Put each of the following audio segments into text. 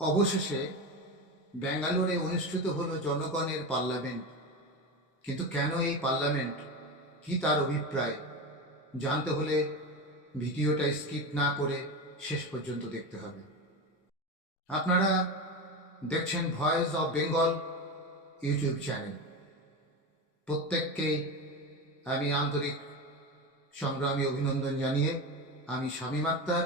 অবশেষে ব্যাঙ্গালোরে অনুষ্ঠিত হলো জনগণের পার্লামেন্ট। কিন্তু কেন এই পার্লামেন্ট, কি তার অভিপ্রায় জানতে হলে ভিডিওটা স্কিপ না করে শেষ পর্যন্ত দেখতে হবে। আপনারা দেখছেন voice of Bengal YouTube channel. প্রত্যেককেই আমি আন্তরিক সংগ্রামী অভিনন্দন জানিয়ে আমি শামীম আক্তার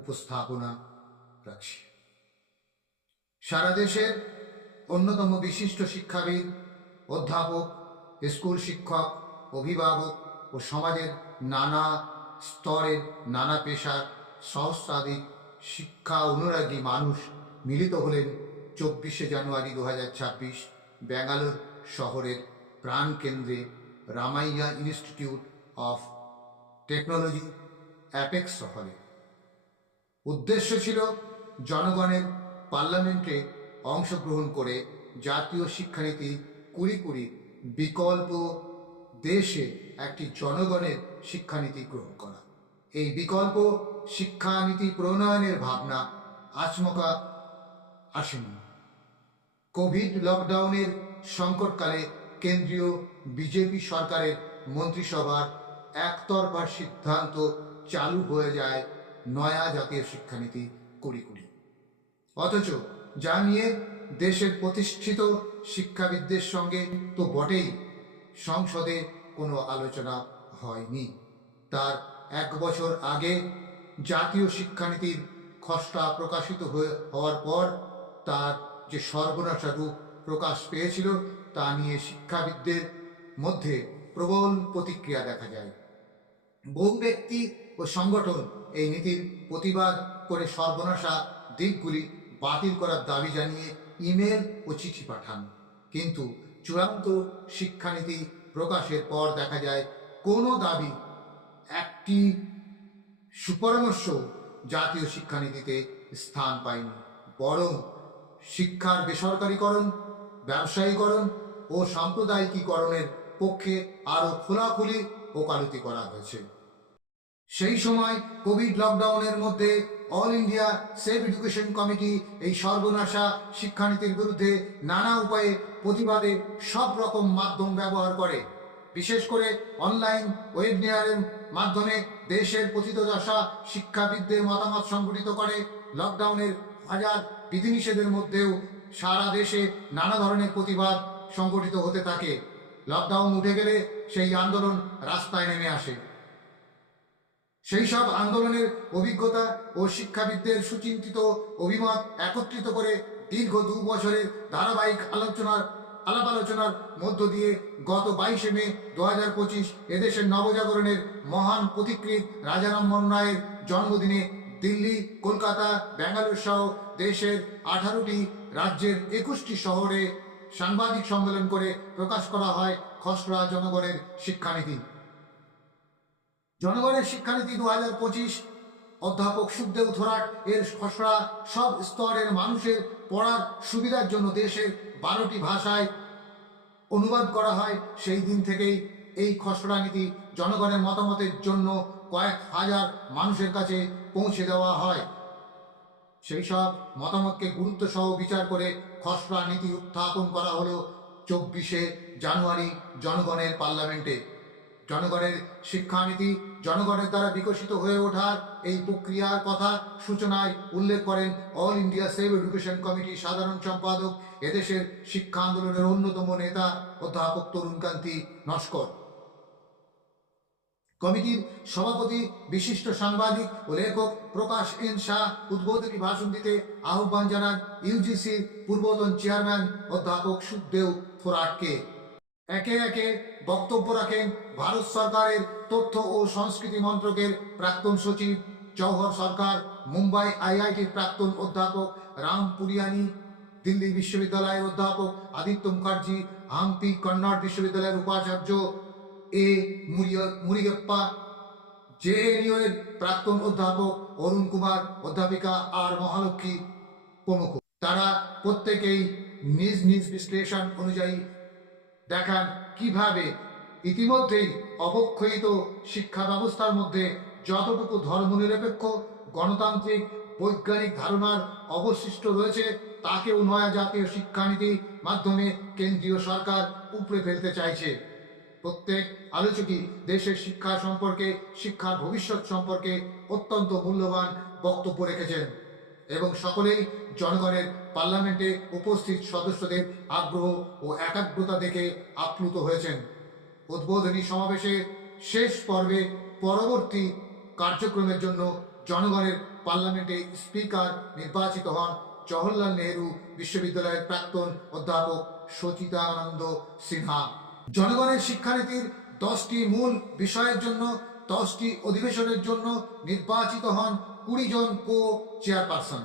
উপস্থাপনা রাখছি। সারা দেশের অন্যতম বিশিষ্ট শিক্ষাবিদ, অধ্যাপক, স্কুল শিক্ষক, অভিভাবক ও সমাজের নানা স্তরের নানা পেশার সহস্রাধিক শিক্ষা অনুরাগী মানুষ মিলিত হলেন 24শে জানুয়ারি 2026 ব্যাঙ্গালোর শহরের প্রাণকেন্দ্রে Ramaiah Institute of Technology Apex শহরে। উদ্দেশ্য ছিল জনগণের পার্লামেন্টে অংশগ্রহণ করে জাতীয় শিক্ষানীতি 2020 বিকল্প দেশে একটি জনগণের শিক্ষানীতি গ্রহণ করা। এই বিকল্প শিক্ষানীতি প্রণয়নের ভাবনা আচমকা আসেনি। কোভিড লকডাউনের সংকটকালে কেন্দ্রীয় বিজেপি সরকারের মন্ত্রিসভার একতরফা সিদ্ধান্ত চালু হয়ে যায় নয়া জাতীয় শিক্ষানীতি 2020। অথচ যা নিয়ে দেশের প্রতিষ্ঠিত শিক্ষাবিদদের সঙ্গে তো বটেই সংসদে কোনো আলোচনা হয়নি। তার 1 বছর আগে জাতীয় শিক্ষানীতির খসড়া প্রকাশিত হওয়ার পর তার যে সর্বনাশা রূপ প্রকাশ পেয়েছিল তা নিয়ে শিক্ষাবিদদের মধ্যে প্রবল প্রতিক্রিয়া দেখা যায়। বহু ব্যক্তি ও সংগঠন এই নীতির প্রতিবাদ করে সর্বনাশা দিকগুলি বাতিল করার দাবি জানিয়ে ইমেল ও চিঠি পাঠান। কিন্তু চূড়ান্ত শিক্ষানীতি প্রকাশের পর দেখা যায় কোনো দাবি, একটি সুপরামর্শ জাতীয় শিক্ষানীতিতে স্থান পায়নি। বরং শিক্ষার বেসরকারীকরণ, ব্যবসায়ীকরণ ও সাম্প্রদায়িকীকরণের পক্ষে আরও খোলাখুলি ওকালতি করা হয়েছে। সেই সময় কোভিড লকডাউনের মধ্যে all India safe education committee এই সর্বনাশা শিক্ষানীতির বিরুদ্ধে নানা উপায়ে প্রতিবাদে সব রকম মাধ্যম ব্যবহার করে। বিশেষ করে অনলাইন ওয়েবিনারের মাধ্যমে দেশের পতিতদশা শিক্ষাবিদদের মতামত সংগঠিত করে। লকডাউনের হাজার বিধিনিষেধের মধ্যেও সারা দেশে নানা ধরনের প্রতিবাদ সংগঠিত হতে থাকে। লকডাউন উঠে গেলে সেই আন্দোলন রাস্তায় নেমে আসে। সেই সব আন্দোলনের অভিজ্ঞতা ও শিক্ষাবিদদের সুচিন্তিত অভিমত একত্রিত করে দীর্ঘ 2 বছরের ধারাবাহিক আলাপ আলোচনার মধ্য দিয়ে গত 22শে মে 2025 এদেশের নবজাগরণের মহান পথিকৃৎ রাজারাম মোহন রায়ের জন্মদিনে দিল্লি, কলকাতা, ব্যাঙ্গালোর সহ দেশের 18টি রাজ্যের 21টি শহরে সাংবাদিক সম্মেলন করে প্রকাশ করা হয় খসড়া জনগণের শিক্ষানীতি। জনগণের শিক্ষানীতি 2025 অধ্যাপক সুখদেব থোরাট এর খসড়া সব স্তরের মানুষের পড়ার সুবিধার জন্য দেশের 12টি ভাষায় অনুবাদ করা হয়। সেই দিন থেকেই এই খসড়া নীতি জনগণের মতামতের জন্য কয়েক হাজার মানুষের কাছে পৌঁছে দেওয়া হয়। সেই সব মতামতকে গুরুত্ব সহ বিচার করে খসড়া নীতি উত্থাপন করা হলো 24শে জানুয়ারি জনগণের পার্লামেন্টে। জনগণের শিক্ষানীতি জনগণের দ্বারা বিকশিত হয়ে ওঠার এই প্রক্রিয়ার কথা সূচনায় উল্লেখ করেন all India safe education committee সাধারণ সম্পাদক, এদেশের শিক্ষা আন্দোলনের অন্যতম নেতা অধ্যাপক তরুণকান্তি নস্কর। কমিটির সভাপতি বিশিষ্ট সাংবাদিক ও লেখক প্রকাশ এন শাহ উদ্বোধনী ভাষণ দিতে আহ্বান জানান ইউজিসির পূর্বতন চেয়ারম্যান অধ্যাপক সুখদেব থোরাটকে। একে একে বক্তব্য রাখেন ভারত সরকারের তথ্য ও সংস্কৃতি মন্ত্রকের প্রাক্তন সচিব জওহর সরকার, মুম্বাই আইআইটির প্রাক্তন অধ্যাপক রাম পুরিয়ানি, দিল্লি বিশ্ববিদ্যালয়ের অধ্যাপক আদিত্য মুখার্জি, হাম্পি কন্নড় বিশ্ববিদ্যালয়ের উপাচার্য এ মুরিগেপ্পা, জেএনইউ এর প্রাক্তন অধ্যাপক অরুণ কুমার, অধ্যাপিকা আর মহালক্ষ্মী প্রমুখ। তারা প্রত্যেকেই নিজ নিজ বিশ্লেষণ অনুযায়ী দেখান কিভাবে ইতিমধ্যেই অবক্ষয়িত শিক্ষা ব্যবস্থার মধ্যে যতটুকু ধর্মনিরপেক্ষ, গণতান্ত্রিক, বৈজ্ঞানিক ধারণার অবশিষ্ট রয়েছে তাকেও নয়া জাতীয় শিক্ষানীতির মাধ্যমে কেন্দ্রীয় সরকার উপড়ে ফেলতে চাইছে। প্রত্যেক আলোচকই দেশের শিক্ষা সম্পর্কে, শিক্ষার ভবিষ্যৎ সম্পর্কে অত্যন্ত মূল্যবান বক্তব্য রেখেছেন এবং সকলেই জনগণের পার্লামেন্টে উপস্থিত সদস্যদের আগ্রহ ও একাগ্রতা দেখে আপ্লুত হয়েছেন। উদ্বোধনী সমাবেশে শেষ পর্বে পরবর্তী কার্যক্রমের জন্য জনগণের পার্লামেন্টে স্পিকার নির্বাচিত হন জওহরলাল নেহরু বিশ্ববিদ্যালয়ের প্রাক্তন অধ্যাপক সচিদানন্দ সিনহা। জনগণের শিক্ষানীতির 10টি মূল বিষয়ের জন্য 10টি অধিবেশনের জন্য নির্বাচিত হন 20 জন কো চেয়ারপারসন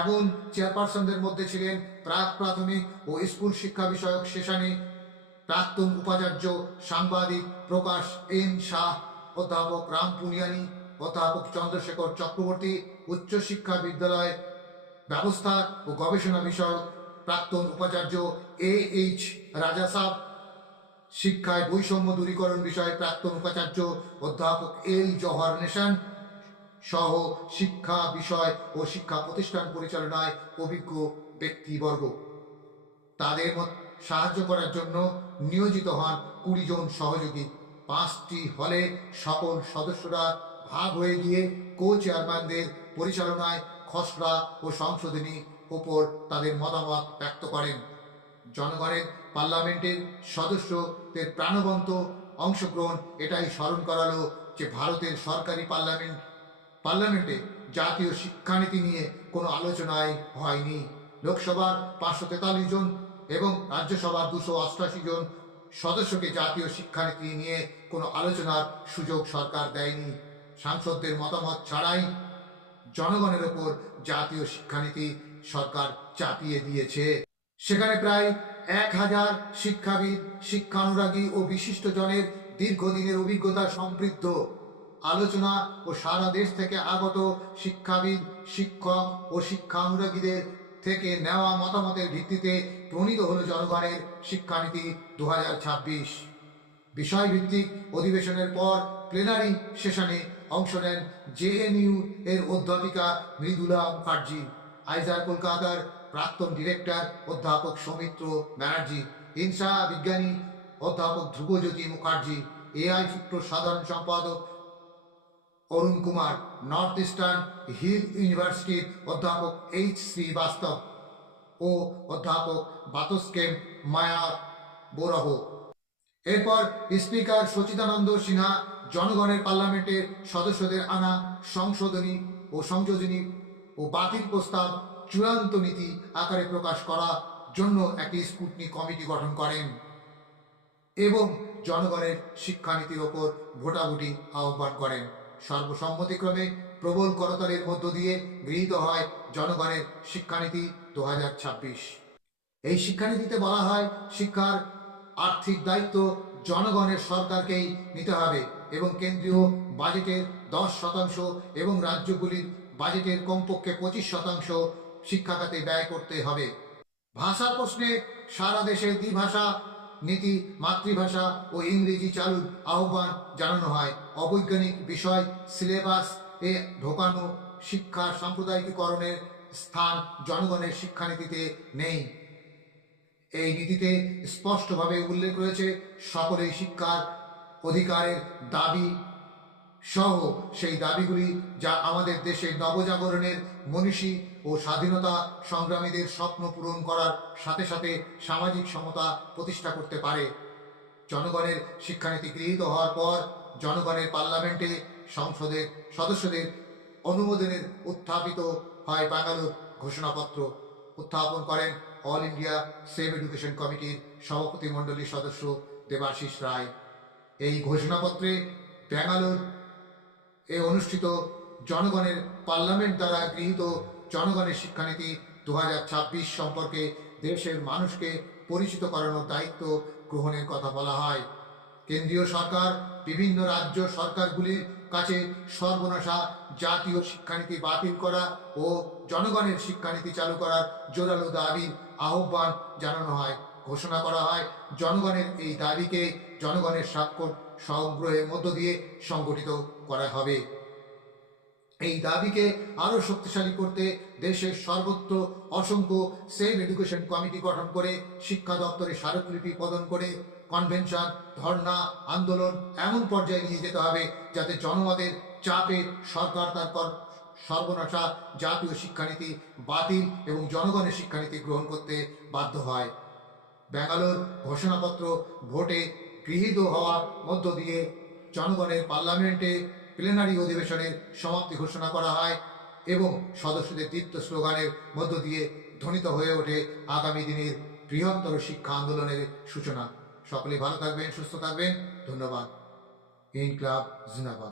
এবং চেয়ারপারসনদের মধ্যে ছিলেন প্রাক প্রাথমিক ও স্কুল শিক্ষা বিষয়ক সেশনে প্রাক্তন উপাচার্য সাংবাদিক প্রকাশ এন শাহ, অধ্যাপক রাম পুনিয়ানি, অধ্যাপক চন্দ্রশেখর চক্রবর্তী, উচ্চশিক্ষা বিদ্যালয় ব্যবস্থা ও গবেষণা বিষয়ক প্রাক্তন উপাচার্য এইচ রাজা সাহ, শিক্ষায় বৈষম্য দূরীকরণ বিষয়ে প্রাক্তন উপাচার্য অধ্যাপক এল জওহর নেশান সহ শিক্ষা বিষয় ও শিক্ষা প্রতিষ্ঠান পরিচালনায় অভিজ্ঞ ব্যক্তিবর্গ। তাদের সাহায্য করার জন্য নিয়োজিত হন 20 জন সহযোগী। 5টি হলে সকল সদস্যরা ভাগ হয়ে গিয়ে কো চেয়ারম্যানদের পরিচালনায় খসড়া ও সংশোধনী উপর তাদের মতামত ব্যক্ত করেন। জনগণের পার্লামেন্টের সদস্যদের প্রাণবন্ত অংশগ্রহণ এটাই স্মরণ করালো যে ভারতের সরকারি পার্লামেন্টে জাতীয় শিক্ষানীতি নিয়ে কোনো আলোচনাই হয়নি। লোকসভার 543 জন এবং রাজ্যসভার 288 জন সদস্যকে জাতীয় শিক্ষানীতি নিয়ে কোনো আলোচনার সুযোগ সরকার দেয়নি। সাংসদদের মতামত ছাড়াই জনগণের ওপর জাতীয় শিক্ষানীতি সরকার চাপিয়ে দিয়েছে। সেখানে প্রায় 1000 শিক্ষাবিদ, শিক্ষানুরাগী ও বিশিষ্ট জনের দীর্ঘদিনের অভিজ্ঞতা সমৃদ্ধ আলোচনা ও সারা দেশ থেকে আগত শিক্ষাবিদ, শিক্ষক ও শিক্ষানুরাগীদের থেকে নেওয়া মতামতের ভিত্তিতে প্রণীত হল জনগণের শিক্ষানীতি 2026। বিষয়ভিত্তিক অধিবেশনের পর প্লেনারি সেশনে অংশ নেন জেএনইউ এর অধ্যাপিকা মৃদুলা মুখার্জি, আইজার কলকাতার প্রাক্তন ডিরেক্টর অধ্যাপক সৌমিত্র ব্যানার্জি, হিংসা বিজ্ঞানী অধ্যাপক ধ্রুবজ্যোতি মুখার্জি, এআই সূত্র সাধারণ সম্পাদক Arun Kumar, north eastern hill ইউনিভার্সিটির অধ্যাপক এইচ শ্রীবাস্তব ও অধ্যাপক বাতস্কেম মায়া বোরহ। এরপর স্পিকার সচিদানন্দ সিনহা জনগণের পার্লামেন্টের সদস্যদের আনা সংশোধনী ও বাতিল প্রস্তাব চূড়ান্ত নীতি আকারে প্রকাশ করার জন্য একটি স্কুটনি কমিটি গঠন করেন এবং জনগণের শিক্ষানীতির ওপর ভোটাভুটি আহ্বান করেন। সর্বসম্মতিক্রমে প্রবল করতালির মধ্য দিয়ে গৃহীত হয় জনগণের শিক্ষানীতি 2026। এই শিক্ষানীতিতে বলা হয় শিক্ষার আর্থিক দায়িত্ব জনগণের সরকারকেই নিতে হবে এবং কেন্দ্রীয় বাজেটের 10% এবং রাজ্যগুলির বাজেটের কমপক্ষে 25% শিক্ষা খাতে ব্যয় করতে হবে। ভাষার প্রশ্নে সারা দেশে দ্বিভাষা নীতি, মাতৃভাষা ও ইংরেজি চালুর আহ্বান জানানো হয়। অবৈজ্ঞানিক বিষয় সিলেবাস এ ঢোকানো শিক্ষা সাম্প্রদায়িকীকরণের স্থান জনগণের শিক্ষানীতিতে নেই। এই নীতিতে স্পষ্টভাবে উল্লেখ রয়েছে সকলেই শিক্ষার অধিকারের দাবি সহ সেই দাবিগুলি যা আমাদের দেশের নবজাগরণের মনীষী ও স্বাধীনতা সংগ্রামীদের স্বপ্ন পূরণ করার সাথে সাথে সামাজিক সমতা প্রতিষ্ঠা করতে পারে। জনগণের শিক্ষানীতি গৃহীত হওয়ার পর জনগণের পার্লামেন্টে সংসদের সদস্যদের অনুমোদনের উত্থাপিত হয় ব্যাঙ্গালোর ঘোষণাপত্র। উত্থাপন করেন অল ইন্ডিয়া সেভ এডুকেশন কমিটির সভাপতি মণ্ডলীর সদস্য দেবাশিস রায়। এই ঘোষণাপত্রে ব্যাঙ্গালোর অনুষ্ঠিত জনগণের পার্লামেন্ট দ্বারা গৃহীত জনগণের শিক্ষানীতি 2026 সম্পর্কে দেশের মানুষকে পরিচিত করানোর দায়িত্ব গ্রহণের কথা বলা হয়। কেন্দ্রীয় সরকার বিভিন্ন রাজ্য সরকারগুলির কাছে সর্বনাশা জাতীয় শিক্ষানীতি বাতিল করা ও জনগণের শিক্ষানীতি চালু করার জোরালো দাবির আহ্বান জানানো হয়। ঘোষণা করা হয় জনগণের এই দাবিকে জনগণের স্বাক্ষর সংগ্রহের মধ্য দিয়ে সংগঠিত করা হবে। এই দাবিকে আরও শক্তিশালী করতে দেশের সর্বত্র অসংখ্য সেভ এডুকেশন কমিটি গঠন করে শিক্ষা দপ্তরে স্মারকলিপি প্রদান করে কনভেনশন, ধর্ণা, আন্দোলন এমন পর্যায়ে নিয়ে যেতে হবে যাতে জনমতের চাপে সরকার তার সর্বনাশা জাতীয় শিক্ষানীতি বাতিল এবং জনগণের শিক্ষানীতি গ্রহণ করতে বাধ্য হয়। ব্যাঙ্গালোর ঘোষণাপত্র ভোটে গৃহীত হওয়ার মধ্য দিয়ে জনগণের পার্লামেন্টে প্লেনারি অধিবেশনের সমাপ্তি ঘোষণা করা হয় এবং সদস্যদের দীপ্ত স্লোগানের মধ্য দিয়ে ধ্বনিত হয়ে ওঠে আগামী দিনের বৃহত্তর শিক্ষা আন্দোলনের সূচনা। সকলে ভালো থাকবেন, সুস্থ থাকবেন। ধন্যবাদ। ইনকলাব জিন্দাবাদ।